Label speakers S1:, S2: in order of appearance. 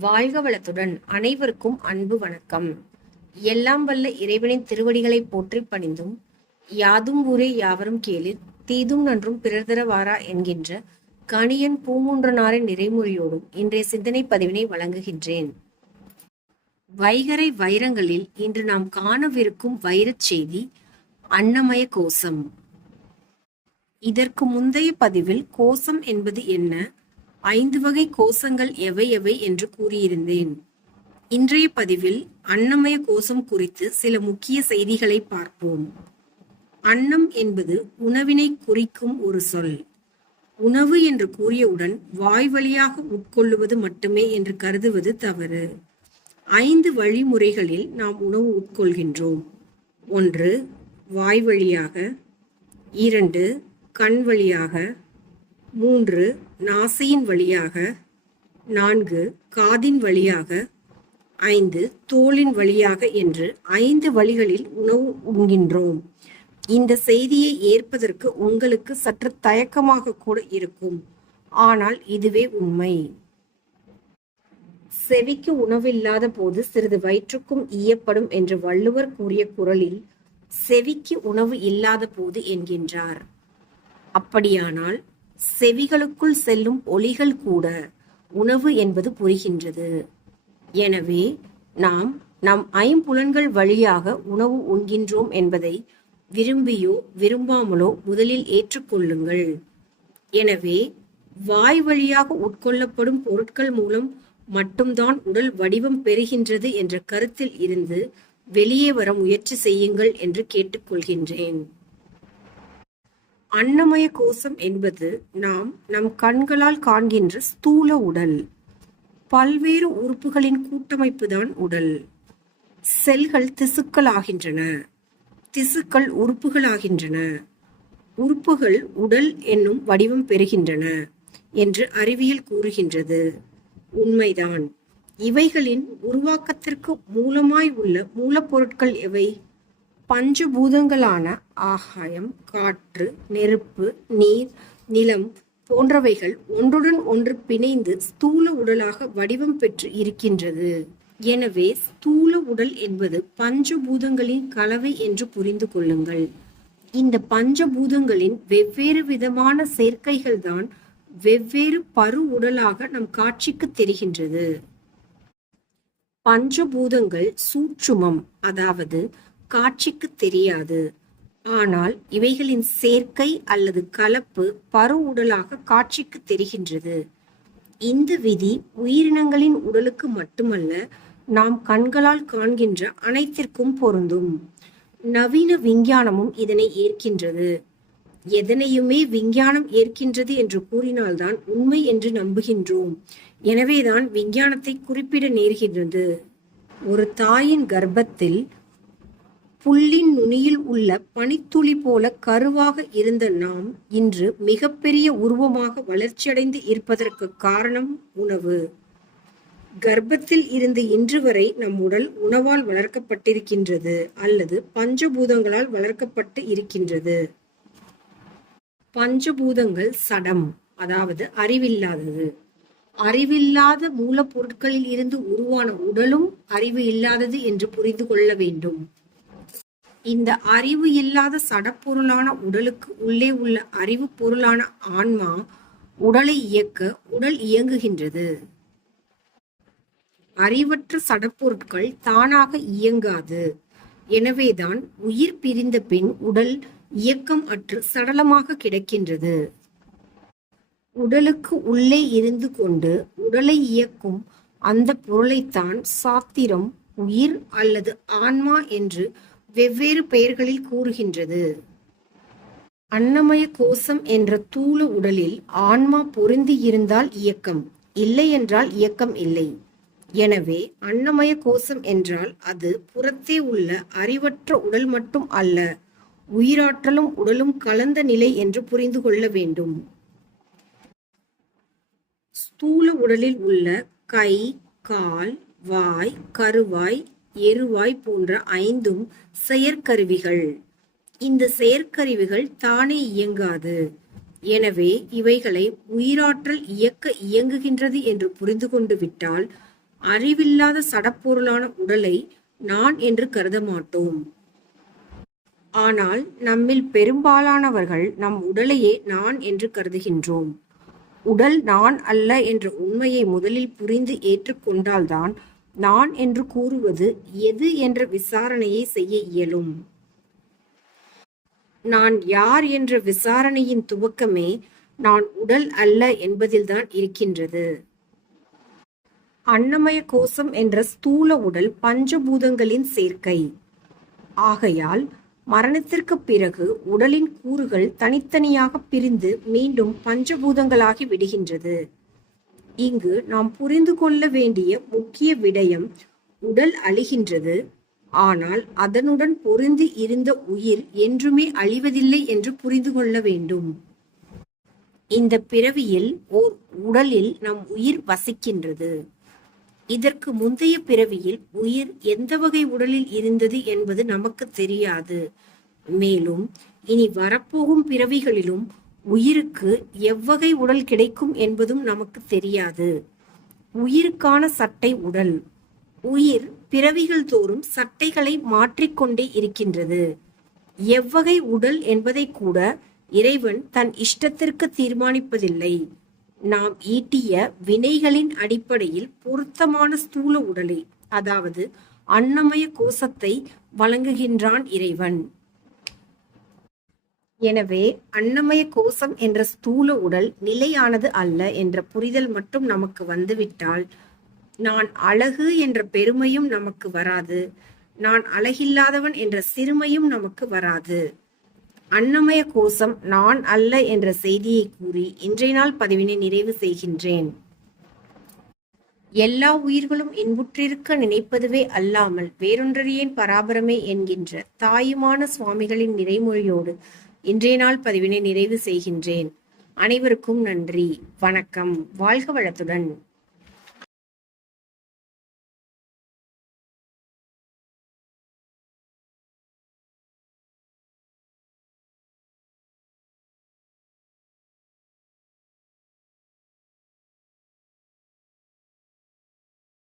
S1: வாழ்க வளத்துடன் அனைவருக்கும் அன்பு வணக்கம். எல்லாம் வல்ல இறைவனின் திருவடிகளை போற்றி பணிந்தும் யாதும் ஊரே யாவரும் கேளிர் தீதும் நன்றும் பிறர் வாரா என்கின்ற கணியன் பூமூன்றனாரின் நிறைமொழியோடும் இன்றைய சிந்தனை பதிவினை வழங்குகின்றேன். வைகரை வைரங்களில் இன்று நாம் காணவிருக்கும் வைரச் செய்தி அன்னமய கோசம். இதற்கு முந்தைய பதிவில் கோசம் என்பது என்ன? ஐந்து வகை கோஷங்கள் எவை எவை என்று கூறியிருந்தேன். இன்றைய பதிவில் அன்னமய கோஷம் குறித்து சில முக்கிய செய்திகளை பார்ப்போம். அன்னம் என்பது உணவினை குறிக்கும் ஒரு சொல். உணவு என்று கூறியவுடன் வாய் வழியாக உட்கொள்ளுவது மட்டுமே என்று கருதுவது தவறு. ஐந்து வழிமுறைகளில் நாம் உணவு உட்கொள்கின்றோம். ஒன்று வாய் வழியாக. இரண்டு கண் வழியாக. மூன்று நாசியின் வழியாக நான்கு காதின் வழியாக ஐந்து தோளின் வழியாக என்று ஐந்து வழிகளில் உணவு உண்கின்றோம். இந்த செய்தியை ஏற்பதற்கு உங்களுக்கு சற்று தயக்கமாக கூட இருக்கும். ஆனால் இதுவே உண்மை. செவிக்கு உணவில்லாத போது சிறிது வயிற்றுக்கும் ஈயப்படும் என்று வள்ளுவர் கூறிய குரலில் செவிக்கு உணவு இல்லாத போது என்கின்றார். அப்படியானால் செவிகளுக்குள் செல்லும் ஒளிகள் கூட உணவு என்பது புரிகின்றது. எனவே நாம் நம் ஐம்புலன்கள் வழியாக உணவு உண்கின்றோம் என்பதை விரும்பியோ விரும்பாமலோ முதலில் ஏற்றுக்கொள்ளுங்கள் எனவே வாய் வழியாக உட்கொள்ளப்படும் பொருட்கள் மூலம் மட்டும்தான் உடல் வடிவம் பெறுகின்றது என்ற கருத்தில் இருந்து வெளியே வர முயற்சி செய்யுங்கள் என்று கேட்டுக்கொள்கின்றேன். அன்னமய கோஷம் என்பது நாம் நம் கண்களால் காண்கின்ற ஸ்தூல உடல். பல்வேறு உறுப்புகளின் கூட்டமைப்பு தான் உடல். செல்கள் திசுக்கள் ஆகின்றன திசுக்கள் உறுப்புகளாகின்றன. உறுப்புகள் உடல் என்னும் வடிவம் பெறுகின்றன என்று அறிவியல் கூறுகின்றது. உண்மைதான். இவைகளின் உருவாக்கத்திற்கு மூலமாய் உள்ள மூலப்பொருட்கள் எவை? பஞ்சபூதங்களான ஆகாயம் காற்று நெருப்பு நீர் நிலம் போன்றவைகள் ஒன்றுடன் ஒன்று பிணைந்து ஸ்தூல உடலாக வடிவம் பெற்று இருக்கின்றது. எனவே ஸ்தூல உடல் என்பது பஞ்சபூதங்களின் கலவை என்று புரிந்து கொள்ளுங்கள். இந்த பஞ்சபூதங்களின் வெவ்வேறு விதமான சேர்க்கைகள் தான் வெவ்வேறு பரு உடலாக நம் காட்சிக்கு தெரிகின்றது. பஞ்சபூதங்கள் சூட்சுமம் அதாவது காட்சிக்கு தெரியாது. ஆனால் இவைகளின் சேர்க்கை அல்லது கலப்பு பரு உடலாக காட்சிக்கு தெரிகின்றது. இந்த விதி உயிரினங்களின் உடலுக்கு மட்டுமல்ல நாம் கண்களால் காண்கின்ற அனைத்திற்கும் பொருந்தும். நவீன விஞ்ஞானமும் இதனை ஏற்கின்றது. எதனையுமே விஞ்ஞானம் ஏற்கின்றது என்று கூறினால்தான் உண்மை என்று நம்புகின்றோம். எனவேதான் விஞ்ஞானத்தை குறிப்பிட நேர்கின்றது. ஒரு தாயின் கர்ப்பத்தில் புல்லின் நுனியில் உள்ள பனித்துளி போல கருவாக இருந்த நாம் இன்று மிகப்பெரிய உருவமாக வளர்ச்சியடைந்து இருப்பதற்கு காரணம் உணவு. கர்ப்பத்தில் இருந்து இன்று வரை நம் உடல் உணவால் வளர்க்கப்பட்டிருக்கின்றது அல்லது பஞ்சபூதங்களால் வளர்க்கப்பட்டு இருக்கின்றது. பஞ்சபூதங்கள் சடம் அதாவது அறிவில்லாதது. அறிவில்லாத மூலப்பொருட்களில் இருந்து உருவான உடலும் அறிவு இல்லாதது என்று புரிந்து கொள்ள வேண்டும். இந்த அறிவு இல்லாத சடப்பொருளான உடலுக்கு உள்ளே உள்ள அறிவு பொருளான ஆன்மா உடலை இயக்க உடல் இயங்குகின்றது. அறிவற்ற சடப்பொருட்கள் தானாக இயங்காது. எனவேதான் உயிர் பிரிந்த பின் உடல் இயக்கம் அற்று சடலமாக கிடக்கின்றது. உடலுக்கு உள்ளே இருந்து கொண்டு உடலை இயக்கும் அந்த பொருளைத்தான் சாத்திரம் உயிர் அல்லது ஆன்மா என்று வெவ்வேறு பெயர்களில் கூறுகின்றது. அன்னமய கோஷம் என்ற தூள உடலில் ஆன்மா பொருந்தி இருந்தால் இயக்கம் இல்லை என்றால் இயக்கம் இல்லை. எனவே அன்னமய கோஷம் என்றால் அது புறத்தே உள்ள அறிவற்ற உடல் மட்டும் அல்ல உயிராற்றலும் உடலும் கலந்த நிலை என்று புரிந்து கொள்ள வேண்டும். ஸ்தூல உடலில் உள்ள கை கால் வாய் கருவாய் எருவாய் போன்ற ஐந்தும் செயற்கருவிகள். இந்த செயற்கருவிகள் தானே இயங்காது. எனவே இவைகளை உயிராற்றல் இயக்க இயங்குகின்றது என்று புரிந்து கொண்டு விட்டால் அறிவில்லாத சடப்பொருளான உடலை நான் என்று கருத மாட்டோம். ஆனால் நம்மில் பெரும்பாலானவர்கள் நம் உடலையே நான் என்று கருதுகின்றோம். உடல் நான் அல்ல என்ற உண்மையை முதலில் புரிந்து ஏற்றுக்கொண்டால்தான் நான் என்று கூறுவது எது என்ற விசாரணையை செய்ய இயலும்? நான் யார் என்ற விசாரணையின் துவக்கமே நான் உடல் அல்ல என்பதில்தான் இருக்கின்றது. அன்னமய கோஷம் என்ற ஸ்தூல உடல் பஞ்சபூதங்களின் சேர்க்கை. ஆகையால் மரணத்திற்கு பிறகு உடலின் கூறுகள் தனித்தனியாக பிரிந்து மீண்டும் பஞ்சபூதங்களாகி விடுகின்றது. இங்கு நாம் புரிந்து கொள்ள வேண்டிய முக்கிய விடயம் உடல் அழிகின்றது. ஆனால் அதனுடன் பொருந்து இருந்த உயிர் என்றுமே அழிவதில்லை என்று புரிந்து கொள்ள வேண்டும். இந்த பிறவியில் ஓர் உடலில் நம் உயிர் வசிக்கின்றது. இதற்கு முந்தைய பிறவியில் உயிர் எந்த வகை உடலில் இருந்தது என்பது நமக்கு தெரியாது. மேலும் இனி வரப்போகும் பிறவிகளிலும் உயிருக்கு எவ்வகை உடல் கிடைக்கும் என்பதும் நமக்கு தெரியாது. உயிருக்கான சட்டை உடல். உயிர் பிறவிகள் தோறும் சட்டைகளை மாற்றிக்கொண்டே இருக்கின்றது. எவ்வகை உடல் என்பதை கூட இறைவன் தன் இஷ்டத்திற்கு தீர்மானிப்பதில்லை. நாம் ஈட்டிய வினைகளின் அடிப்படையில் பொருத்தமான ஸ்தூல உடலை அதாவது அன்னமய கோஷத்தை வழங்குகின்றான் இறைவன். எனவே அன்னமய கோஷம் என்ற ஸ்தூல உடல் நிலையானது அல்ல என்ற புரிதல் மட்டும் நமக்கு வந்துவிட்டால் நான் அழகு என்ற பெருமையும் நமக்கு வராது. நான் அழகில்லாதவன் என்ற சிறுமையும் நமக்கு வராது. அன்னமய கோஷம் நான் அல்ல என்ற செய்தியை கூறி இன்றைய நாள் பதிவினை நிறைவு செய்கின்றேன். எல்லா உயிர்களும் இன்புற்றிருக்க நினைப்பதுவே அல்லாமல் வேறொன்றறியேன் பராபரமே என்கின்ற தாயுமான சுவாமிகளின் நிறைமொழியோடு இன்றைய நாள் பதிவினை நிறைவு செய்கின்றேன். அனைவருக்கும் நன்றி. வணக்கம். வாழ்க வளத்துடன்.